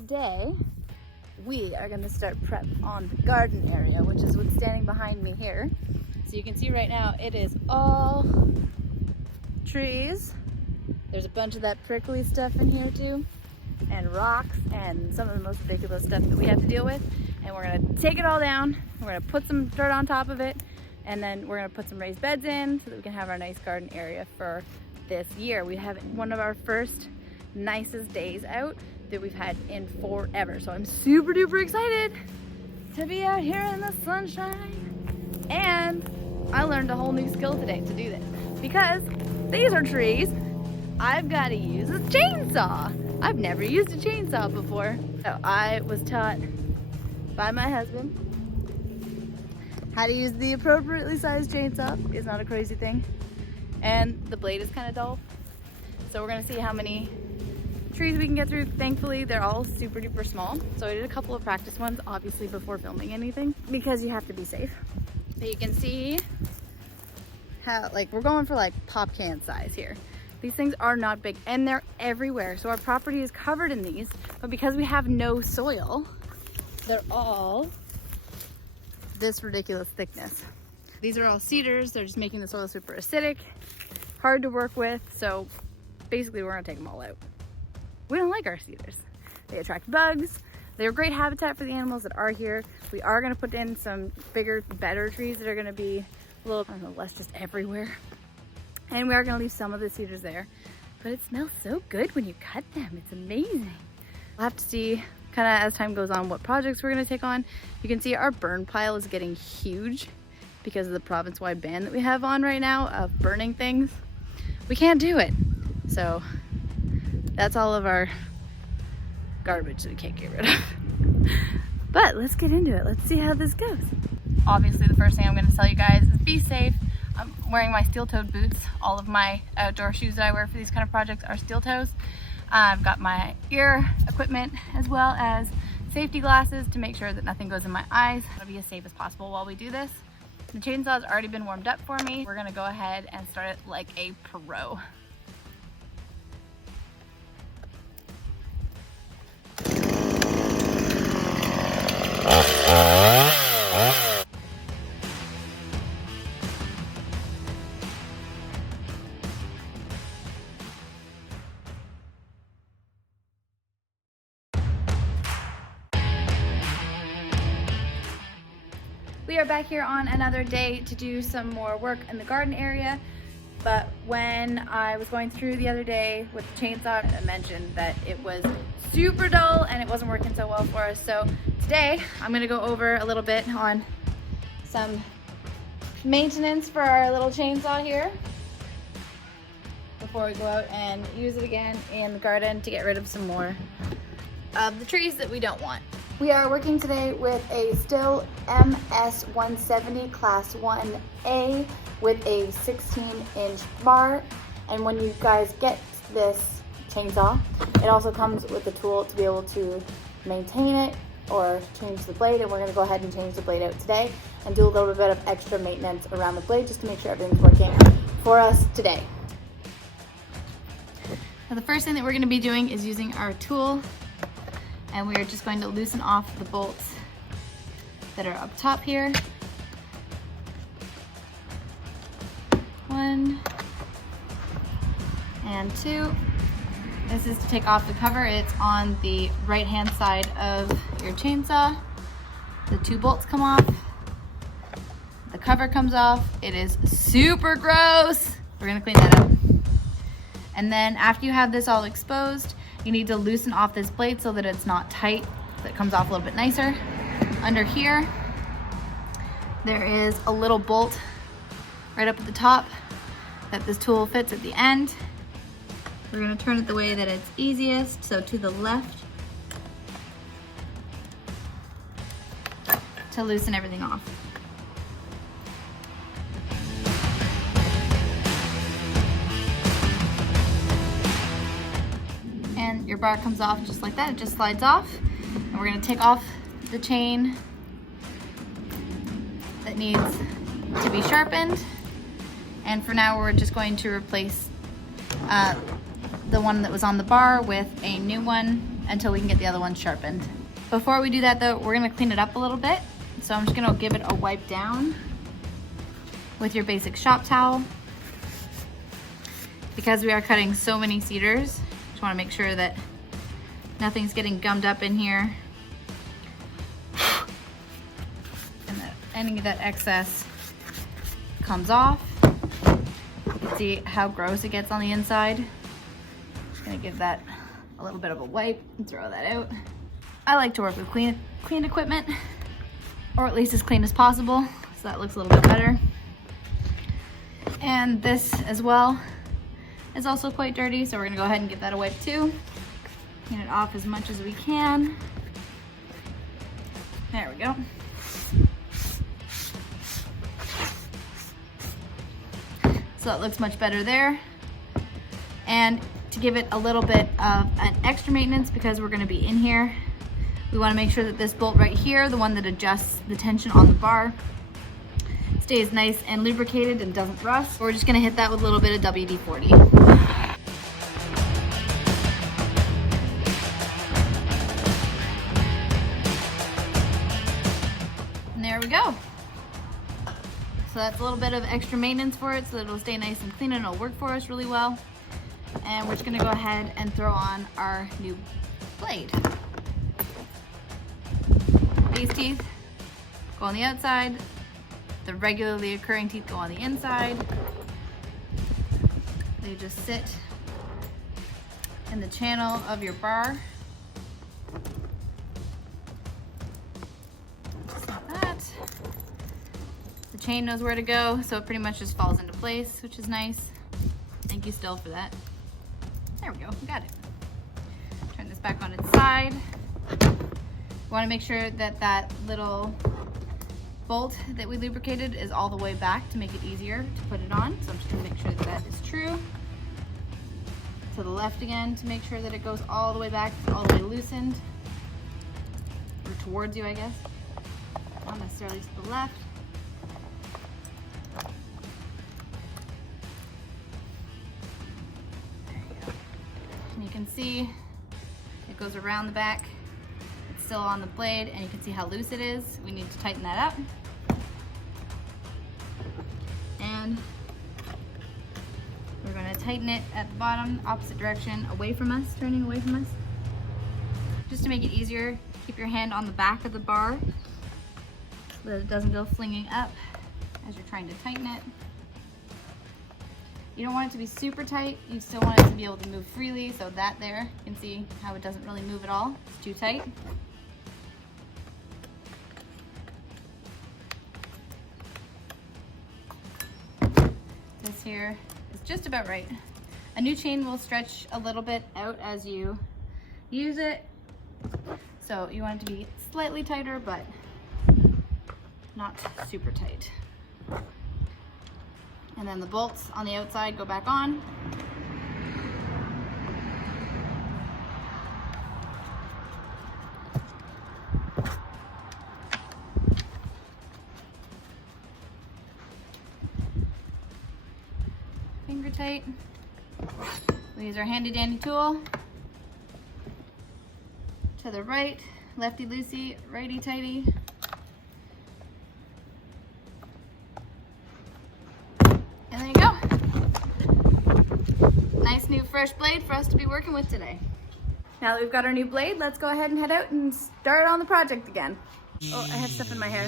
today we are going to start prep on the garden area, which is what's standing behind me here. So you can see right now it is all trees. There's a bunch of that prickly stuff in here too, and rocks and some of the most ridiculous stuff that we have to deal with. And we're going to take it all down, we're going to put some dirt on top of it, and then we're going to put some raised beds in so that we can have our nice garden area for this year. We have one of our first nicest days out that we've had in forever. So I'm super duper excited to be out here in the sunshine. And I learned a whole new skill today to do this, because these are trees I've got to use a chainsaw. I've never used a chainsaw before. So I was taught by my husband how to use the appropriately sized chainsaw. It's not a crazy thing. And the blade is kind of dull. So we're gonna see how many trees we can get through. Thankfully, they're all super duper small. So I did a couple of practice ones, obviously before filming anything, because you have to be safe. But you can see how, like, we're going for like pop can size here. These things are not big and they're everywhere. So our property is covered in these, but because we have no soil, they're all this ridiculous thickness. These are all cedars. They're just making the soil super acidic, hard to work with. So basically we're gonna take them all out. We don't like our cedars. They attract bugs. They're great habitat for the animals that are here. We are gonna put in some bigger, better trees that are gonna be a little, I don't know, less just everywhere. And we are gonna leave some of the cedars there, but it smells so good when you cut them. It's amazing. We'll have to see kind of as time goes on what projects we're gonna take on. You can see our burn pile is getting huge because of the province-wide ban that we have on right now of burning things. We can't do it. So that's all of our garbage that we can't get rid of. But let's get into it. Let's see how this goes. Obviously, the first thing I'm gonna tell you guys is be safe. I'm wearing my steel-toed boots. All of my outdoor shoes that I wear for these kind of projects are steel toes. I've got my ear equipment as well as safety glasses to make sure that nothing goes in my eyes. I'll be as safe as possible while we do this. The chainsaw's already been warmed up for me. We're gonna go ahead and start it like a pro. We are back here on another day to do some more work in the garden area. But when I was going through the other day with the chainsaw, I mentioned that it was super dull and it wasn't working so well for us. So today I'm gonna go over a little bit on some maintenance for our little chainsaw here before we go out and use it again in the garden to get rid of some more of the trees that we don't want. We are working today with a stihl MS-170 Class 1A with a 16-inch bar. And when you guys get this chainsaw, it also comes with a tool to be able to maintain it or change the blade. And we're gonna go ahead and change the blade out today and do a little bit of extra maintenance around the blade just to make sure everything's working for us today. Now the first thing that we're gonna be doing is using our tool, and we are just going to loosen off the bolts that are up top here. 1 and 2. This is to take off the cover. It's on the right-hand side of your chainsaw. The 2 bolts come off. The cover comes off. It is super gross. We're gonna clean that up. And then after you have this all exposed, you need to loosen off this blade so that it's not tight, so it comes off a little bit nicer. Under here, there is a little bolt right up at the top that this tool fits at the end. We're gonna turn it the way that it's easiest, so to the left, to loosen everything off. And your bar comes off just like that. It just slides off. And we're gonna take off the chain that needs to be sharpened. And for now, we're just going to replace the one that was on the bar with a new one until we can get the other ones sharpened. Before we do that though, we're gonna clean it up a little bit. So I'm just gonna give it a wipe down with your basic shop towel. Because we are cutting so many cedars, just wanna make sure that nothing's getting gummed up in here. And that any of that excess comes off. You can see how gross it gets on the inside. Just gonna give that a little bit of a wipe and throw that out. I like to work with clean equipment, or at least as clean as possible, so that looks a little bit better. And this as well is also quite dirty, so we're gonna go ahead and give that a wipe too. Clean it off as much as we can. There we go. So it looks much better there. And to give it a little bit of an extra maintenance, because we're gonna be in here, we wanna make sure that this bolt right here, the one that adjusts the tension on the bar, stays nice and lubricated and doesn't rust. We're just gonna hit that with a little bit of WD-40. And there we go. So that's a little bit of extra maintenance for it so that it'll stay nice and clean and it'll work for us really well. And we're just gonna go ahead and throw on our new blade. These teeth go on the outside. The regularly occurring teeth go on the inside. They just sit in the channel of your bar. Just like that. The chain knows where to go, so it pretty much just falls into place, which is nice. Thank you, Stihl, for that. There we go, we got it. Turn this back on its side. We want to make sure that that little bolt that we lubricated is all the way back to make it easier to put it on. So I'm just going to make sure that that is true. To the left again to make sure that it goes all the way back, all the way loosened. Or towards you, I guess. Not necessarily to the left. There you go. And you can see it goes around the back. Still on the blade, and you can see how loose it is. We need to tighten that up. And we're going to tighten it at the bottom, opposite direction, away from us, turning away from us. Just to make it easier, keep your hand on the back of the bar so that it doesn't go flinging up as you're trying to tighten it. You don't want it to be super tight. You still want it to be able to move freely, so that there, you can see how it doesn't really move at all. It's too tight. This here is just about right. A new chain will stretch a little bit out as you use it. So you want it to be slightly tighter, but not super tight. And then the bolts on the outside go back on. Finger tight. We use our handy dandy tool. To the right, lefty loosey, righty tighty. And there you go. Nice new fresh blade for us to be working with today. Now that we've got our new blade, let's go ahead and head out and start on the project again. Oh, I have stuff in my hair.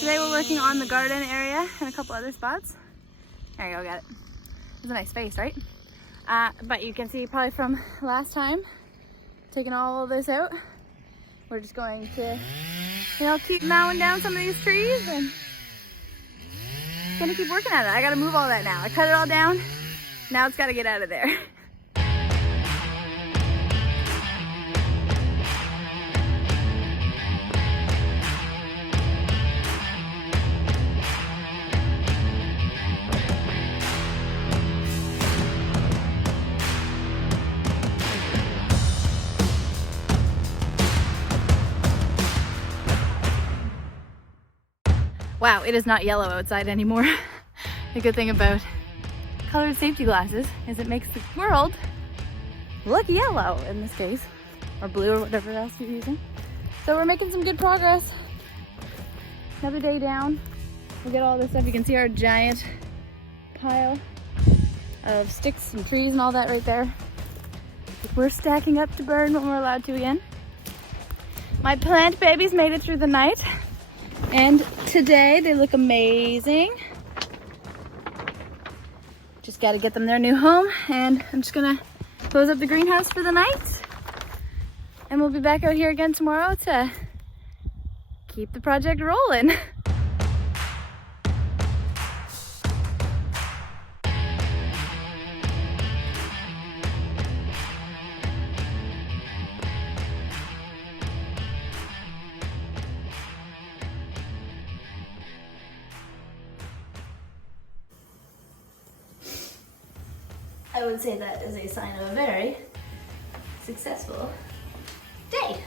Today we're working on the garden area and a couple other spots. There you go, got it. It's a nice face, right? But you can see probably from last time, taking all of this out, we're just going to, keep mowing down some of these trees and gonna keep working at it. I gotta move all that now. I cut it all down. Now it's gotta get out of there. Wow, it is not yellow outside anymore. The good thing about colored safety glasses is it makes the world look yellow in this case, or blue or whatever else you're using. So we're making some good progress. Another day down. We'll get all this stuff. You can see our giant pile of sticks and trees and all that right there. We're stacking up to burn when we're allowed to again. My plant babies made it through the night, and today they look amazing. Just got to get them their new home, and I'm just gonna close up the greenhouse for the night, and we'll be back out here again tomorrow to keep the project rolling. I would say that is a sign of a very successful day.